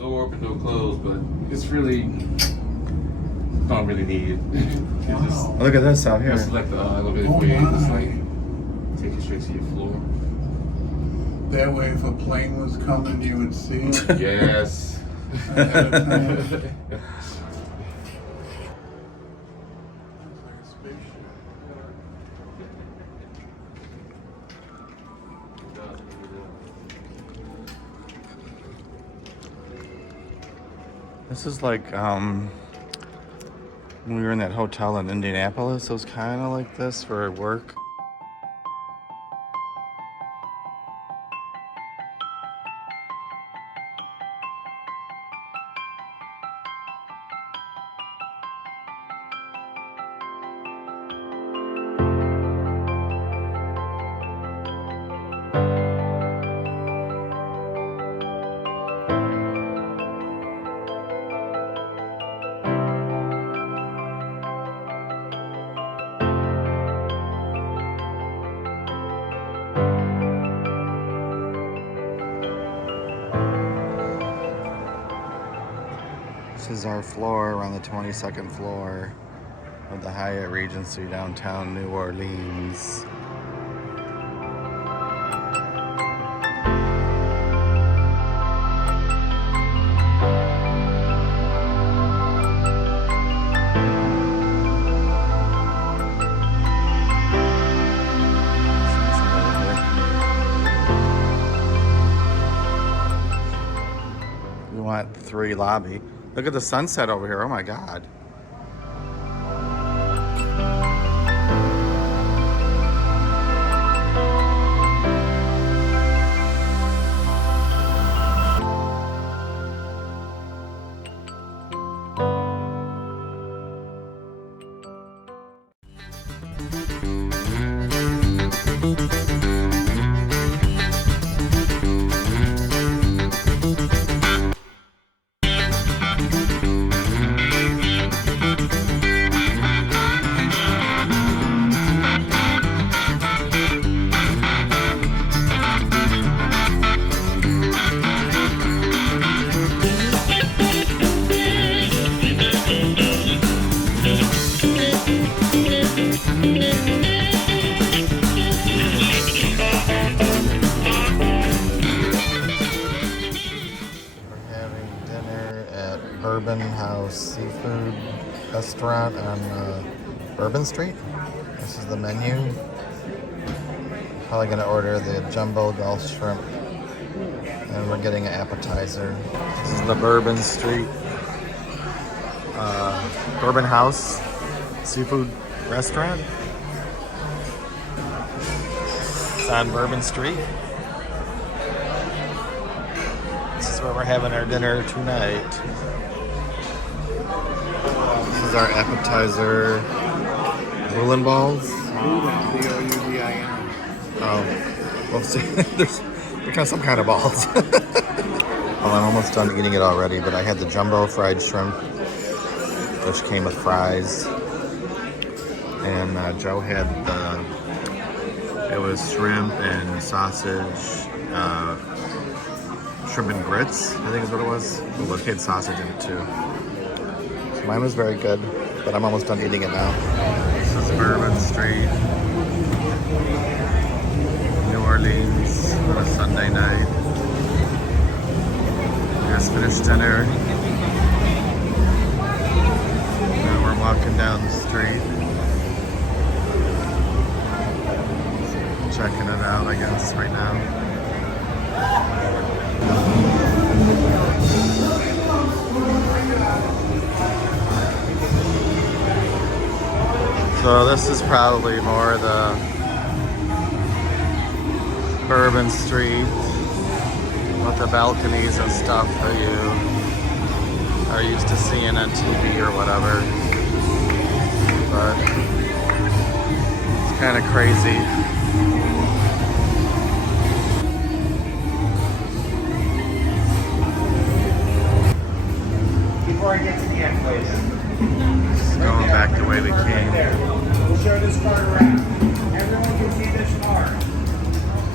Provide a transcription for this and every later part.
door open, no close, but it's really don't really need it. Just, Look at this out here. just like the elevator way, just like take you straight to your floor. That way, if a plane was coming, you would see it. Yes. Ahead of time. This is like when we were in that hotel in Indianapolis. It was kind of like this for work. This is our floor. We're on the 22nd floor of the Hyatt Regency downtown New Orleans. We want 3 lobby. Look at the sunset over here. Oh my God. Bourbon House Seafood Restaurant on Bourbon Street. This is the menu. Probably gonna order the jumbo Gulf shrimp, and we're getting an appetizer. This is the Bourbon Street Bourbon House Seafood Restaurant. It's on Bourbon Street. This is where we're having our dinner tonight. This is our appetizer, Bourdon balls. Bourdon, B-O-U-D-I-N. Oh, well, see, there's kind of some kind of balls. Well, I'm almost done eating it already, but I had the jumbo fried shrimp, which came with fries. And Joe had it was shrimp and sausage, shrimp and grits, I think is what it was. Well, it had sausage in it too. So mine was very good, but I'm almost done eating it now. This is Bourbon Street, New Orleans, on a Sunday night. We just finished dinner. Now we're walking down the street. Checking it out, I guess, right now. So this is probably more the Bourbon Street with the balconies and stuff that you are used to seeing on TV or whatever. But it's kind of crazy. Before I get to the end, please. Just going back the way we came. We'll show this card around. Everyone can see this card.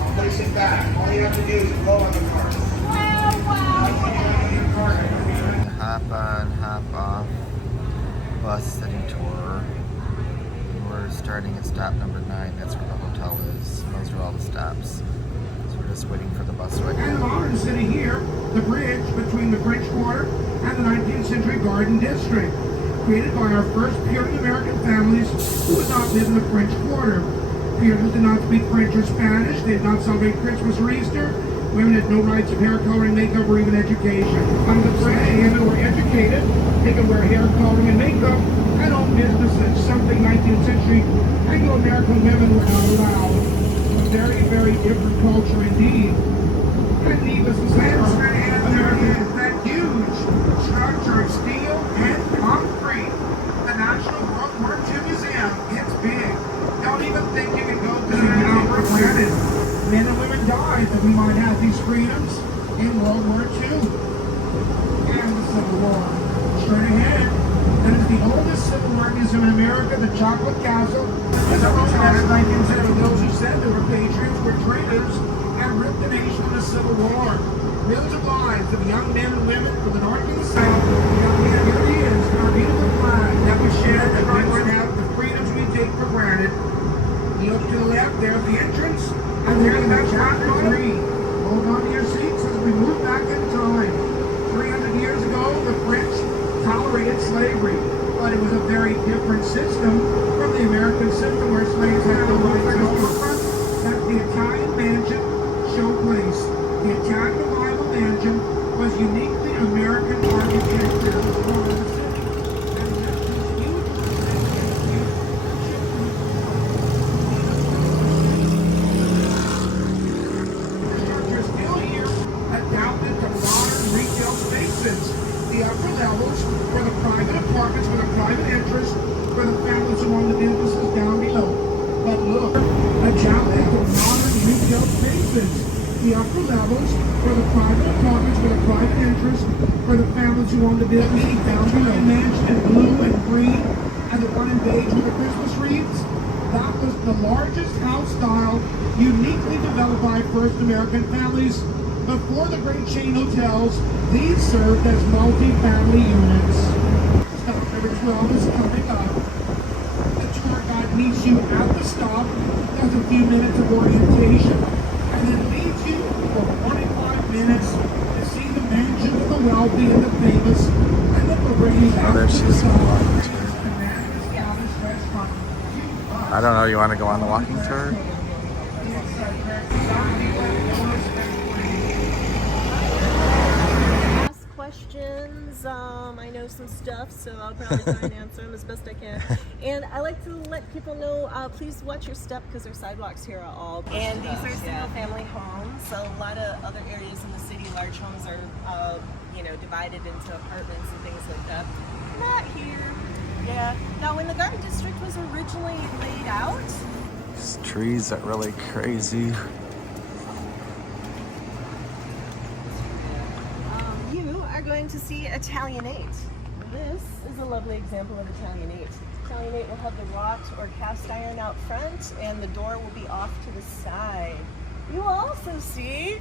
I'll place it back. All you have to do is blow on the card. When you have on your card, starting at stop number 9. That's where the hotel is. Those are all the stops. So we're just waiting for the bus right And the now. modern city here, the bridge between the French Quarter and the 19th century Garden District, created by our first Puritan American families who would not live in the French Quarter. Puritans did not speak French or Spanish. They did not celebrate Christmas or Easter. Women had no rights of hair coloring, makeup, or even education. Under the French, women were educated. They could wear hair coloring and makeup and own businesses, something 19th century Anglo-American women were not allowed. A very, very different culture indeed. And needless to say, there is that huge structure of steel and concrete. The National World War II Museum. It's big. Don't even think you can go to the Albert Granted. Men and women died that we might have these freedoms in World War II. And the Civil War. Straight ahead. That is the oldest Civil War museum in America, the Chocolate Castle. As a protest, I consider those who said they were patriots were traitors and ripped the nation in the Civil War. Millions of lives of young men and women from the North and the South. Here it is, our beautiful flag that we share that we would have the freedoms we take for granted. You look to the left, there's the entrance, and there's the chapter 3. Hold on to your seats as we move back in time. 300 years ago, the French tolerated slavery, but it was a very different system from the American system where slaves had no rights at all. That's the Italian mansion showplace. The Italian Bible mansion was uniquely American architecture. The upper levels for the private apartments for the private interest for the families who own the businesses down below. But look, a giant of modern retail spaces. The upper levels for the private apartments for the private interest for the families who own the businesses down below. Mansion in blue and green, and the one in beige with the Christmas wreaths. That was the largest house style uniquely developed by first American families. Before the great chain hotels, these served as multi-family units. Stop number 12 is coming up. The tour guide meets you at the stop, does a few minutes of orientation, and then leaves you for 45 minutes to see the mansion of the wealthy and the famous, and then we'll bring you back there to she the is. stop. I don't know, you want to go on the walking tour? Questions. I know some stuff, so I'll probably try and answer them as best I can. And I like to let people know, please watch your step because their sidewalks here are all. And these are single-family homes. So a lot of other areas in the city, large homes are, divided into apartments and things like that. Not here. Yeah. Now, when the Garden District was originally laid out, These trees are really crazy. you are going to see Italianate. This is a lovely example of Italianate. Italianate will have the wrought or cast iron out front, and the door will be off to the side. You will also see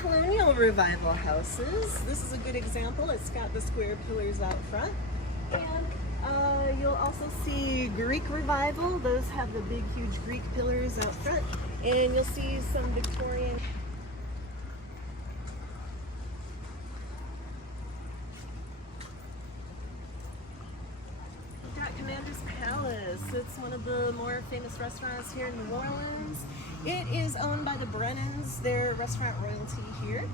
colonial revival houses. This is a good example. It's got the square pillars out front. And you'll also see Greek revival. Those have the big, huge Greek pillars out front. And you'll see some Victorian. Commander's Palace. It's one of the more famous restaurants here in New Orleans. It is owned by the Brennans. They're restaurant royalty here.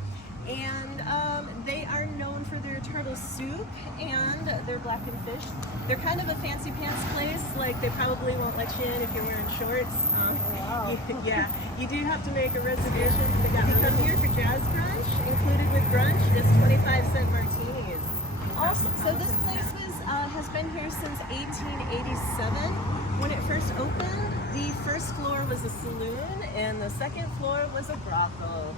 And they are known for their turtle soup and their blackened fish. They're kind of a fancy pants place. Like, they probably won't let you in if you're wearing shorts. Wow. Yeah, you do have to make a reservation. If you come here for jazz brunch, included with brunch is 25-cent martinis. Also, so this place has been here since 1887. When it first opened, the first floor was a saloon and the second floor was a brothel.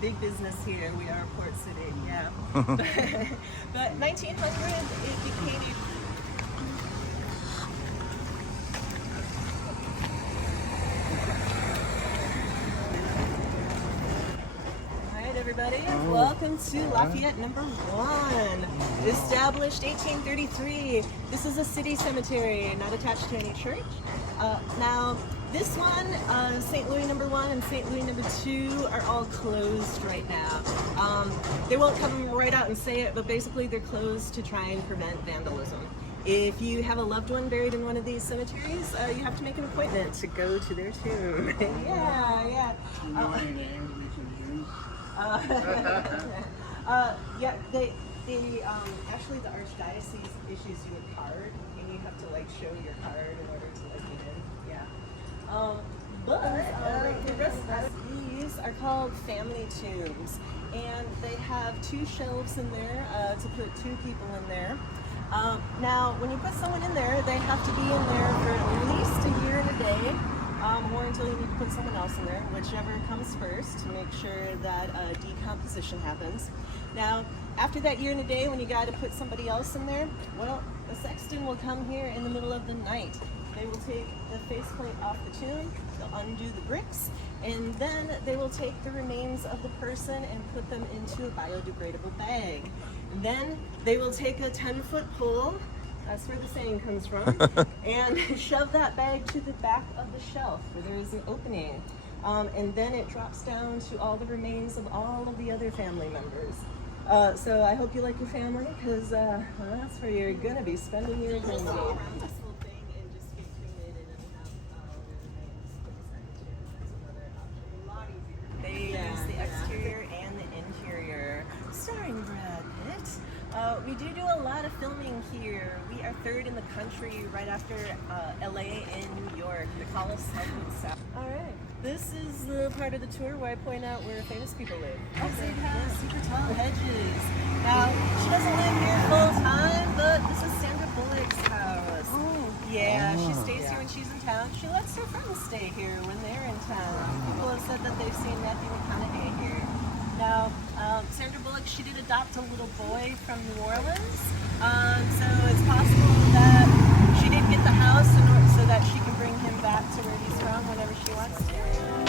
Big business here. We are a port city, yeah. But 1900, it became a... All right, everybody. everybody. Welcome to Lafayette number 1. Established 1833. This is a city cemetery, not attached to any church. Now, this one, St. Louis number 1 and St. Louis number 2 are all closed right now. They won't come right out and say it, but basically they're closed to try and prevent vandalism. If you have a loved one buried in one of these cemeteries, you have to make an appointment to go to their tomb. Yeah. Yeah, they actually the archdiocese issues you a card, and you have to like show your card in order to let you in. Yeah. But the rest of these are called family tombs, and they have 2 shelves in there to put 2 people in there. Now, when you put someone in there, they have to be in there for at least a year and a day, or until you need to put someone else in there, whichever comes first, to make sure that decomposition happens. Now, after that year and a day, when you got to put somebody else in there, well, the sexton will come here in the middle of the night. They will take the faceplate off the tomb, they'll undo the bricks, and then they will take the remains of the person and put them into a biodegradable bag. And then they will take a 10-foot pole, that's where the saying comes from, and shove that bag to the back of the shelf where there is an opening. And then it drops down to all the remains of all of the other family members. So I hope you like your family, because well, that's where you're going to be spending your day. They use the exterior and the interior. Starring Brad Pitt. We do a lot of filming here. We are 3rd in the country, right after LA and New York. They call us South and South. Alright, this is the part of the tour where I point out where famous people live. Because it has super tall hedges. Now, she doesn't live here full time, but this is Sandra Bullock's house. Yeah, she stays here when she's in town. She lets her friends stay here when they're in town. People have said that they've seen Matthew McConaughey here. Now, Sandra Bullock, she did adopt a little boy from New Orleans, so it's possible that she did get the house in order so that she can bring him back to where he's from whenever she wants to.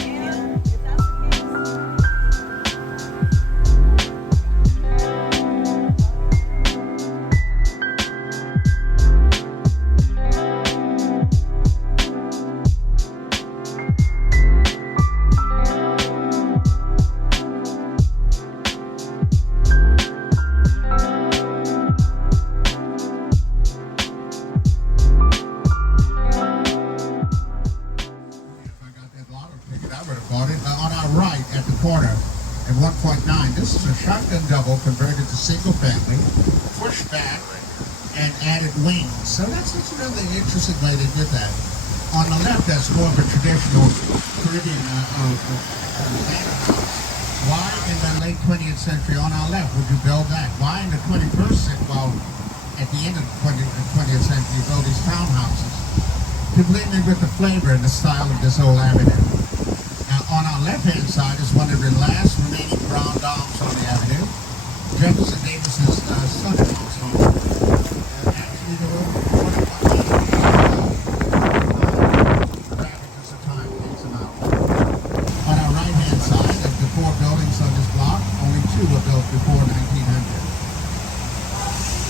And if that's the case... This is a shotgun double converted to single family, pushed back, and added wings. So that's really interesting way they did that. On the left, that's more of a traditional Caribbean why in the late 20th century on our left would you build that? Why in the 21st century, well, at the end of the 20th century, you build these townhouses to blend in with the flavor and the style of this old avenue. Now, on our left-hand side is one of the last remaining brown domes on the avenue. Jefferson Davis's son-in-law's home. Actually, there were ravages of time, takes them out. On our right-hand side, of the 4 buildings on this block, only 2 were built before 1900. You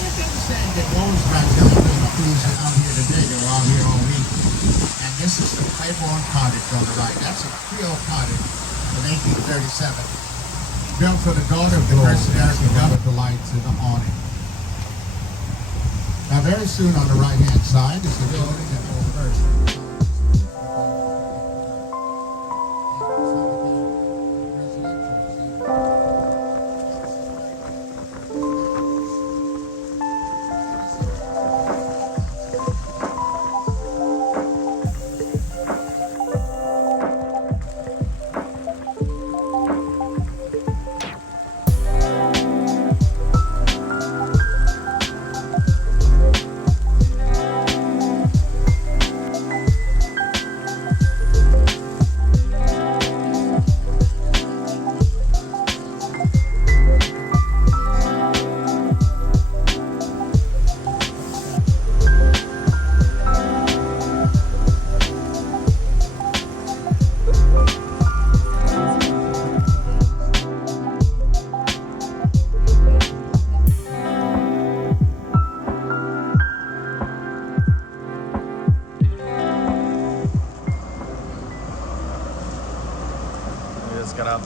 have to understand that those Brazilian crews are out here today. They're out here all week. And this is the Claiborne Cottage on the right. That's a Creole cottage from 1837. Built for the daughter of the first American governor, the lights in the awning. Now very soon on the right-hand side is the building that will first.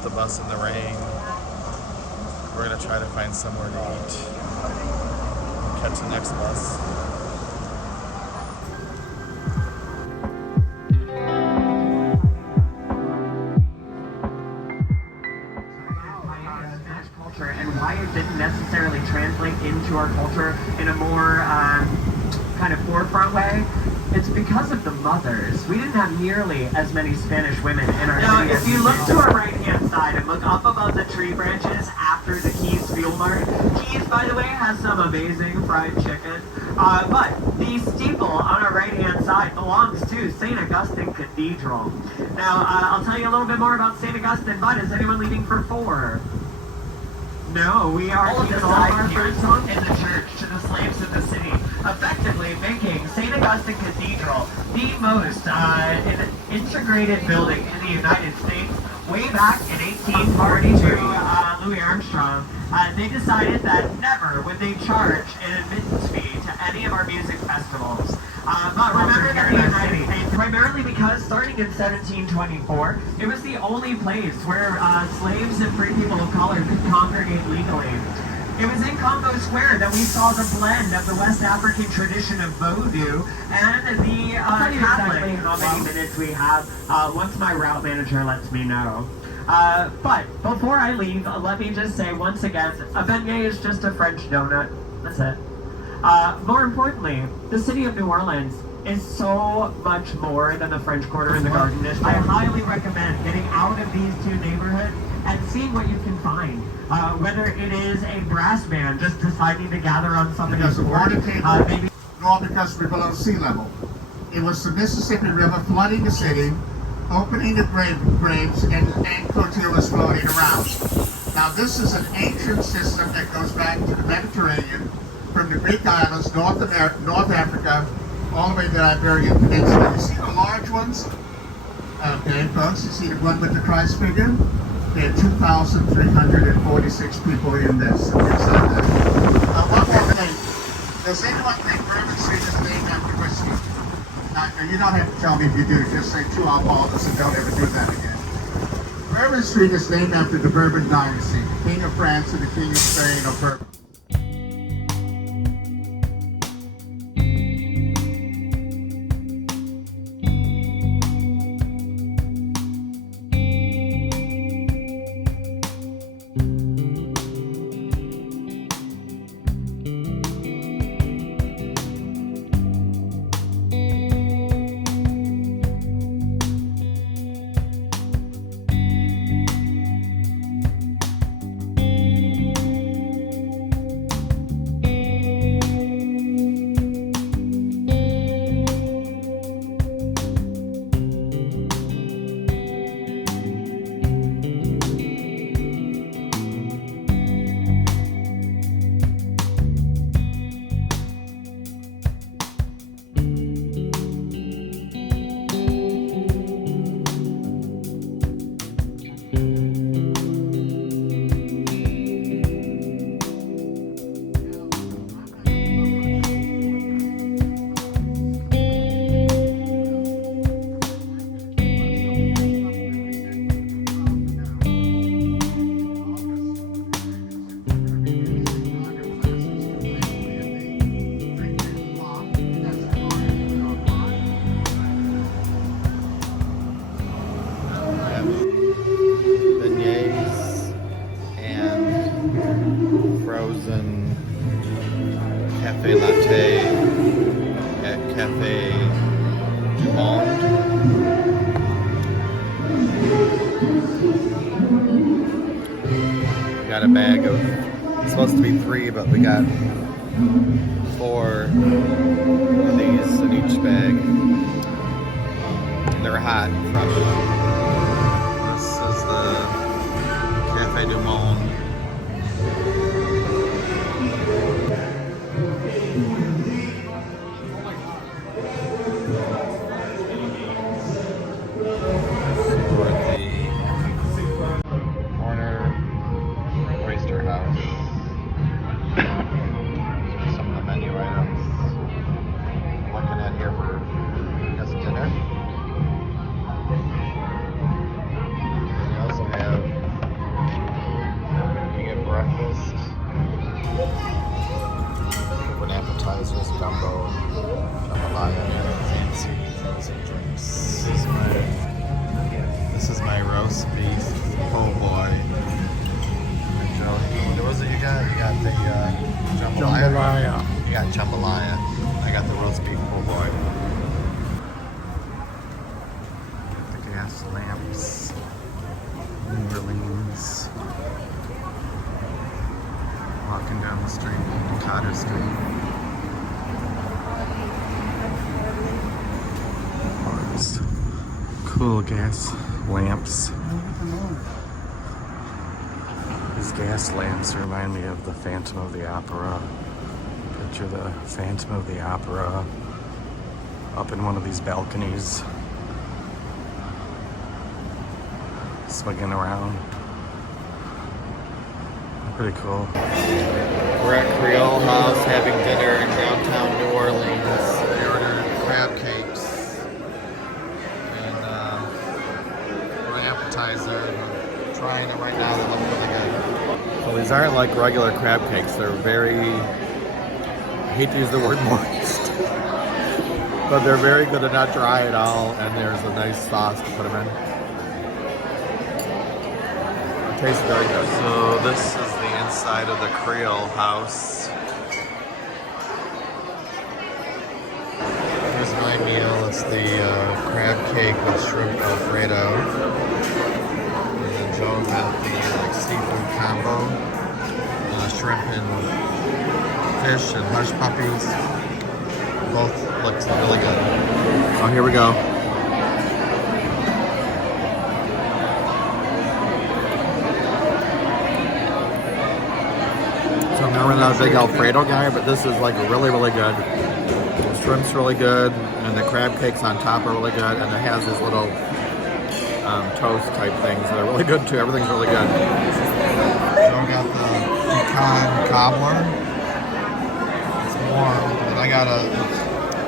the bus in the rain. We're gonna try to find somewhere to eat. Catch the next bus. And why it didn't necessarily translate into our culture in a more kind of forefront way. It's because of the mothers. We didn't have nearly as many Spanish women in our city. If you look to our right-hand side and look up above the tree branches after the Keys Fuel Mart, Keys, by the way, has some amazing fried chicken. But the steeple on our right-hand side belongs to St. Augustine Cathedral. Now, I'll tell you a little bit more about St. Augustine, but is anyone leaving for 4? No, we are keeping all of our fruits in the church to the slaves of the city, effectively making St. Augustine Cathedral the most integrated building in the United States. Way back in 1842, Louis Armstrong, they decided that never would they charge an admittance fee to any of our music festivals. But remember that the United States, primarily because starting in 1724, it was the only place where slaves and free people of color could congregate legally. It was in Congo Square that we saw the blend of the West African tradition of Vodou and the Catholic. How many minutes we have once my route manager lets me know. But before I leave, let me just say once again, a beignet is just a French donut. That's it. More importantly, the city of New Orleans is so much more than the French Quarter and the Garden District. I highly recommend getting out of these two neighborhoods and seeing what you can find. Whether it is a brass band just deciding to gather on something Because the water table, maybe all because we're below sea level. It was the Mississippi River flooding the city, opening the graves, and flotillas floating around. Now this is an ancient system that goes back to the Mediterranean, from the Greek islands, North Africa, all the way to the Iberian Peninsula. You see the large ones? Okay, folks, you see the one with the Christ figure? There are 2,346 people in this. One more thing. Does anyone think Bourbon Street is named after whiskey? Now, you don't have to tell me if you do. Just say 2 alcohols and don't ever do that again. Bourbon Street is named after the Bourbon dynasty, the King of France and the King of Spain of Bourbon. Frozen cafe latte at Cafe Du Monde. Got a bag of, it's supposed to be 3, but we got 4 of these in each bag. They're hot and fresh. This is the Cafe Du Monde. appetizers, gumbo, jambalaya, fancy drinks. This is my roast beef po' boy. What was it you got? You got the jambalaya? You got jambalaya. I got the roast beef po' boy. The gas lamps. New Orleans. Walking down the street, Cotter Street. Cool gas lamps. These gas lamps remind me of the Phantom of the Opera. Picture the Phantom of the Opera up in one of these balconies, swinging around. Pretty cool. We're at Creole House having dinner in downtown New Orleans. We ordered crab cakes and an appetizer. I'm trying it right now. They look really good. Well, these aren't like regular crab cakes. They're very, I hate to use the word moist, but they're very good and not dry at all. And there's a nice sauce to put them in. It tastes very good. So this is the inside of the Creole House. Here's my meal. It's the crab cake with shrimp Alfredo. And then Joe got the seafood combo, shrimp and fish and hush puppies. Both looks really good. Oh, here we go. So I'm never not a big Alfredo guy, but this is like really, really good. The shrimp's really good, and the crab cakes on top are really good, and it has these little toast type things that are really good too. Everything's really good. So I got the pecan cobbler. It's warm, and I got a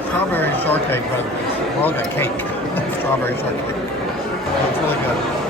strawberry shortcake, but it's more like a cake. Strawberry shortcake. It's really good.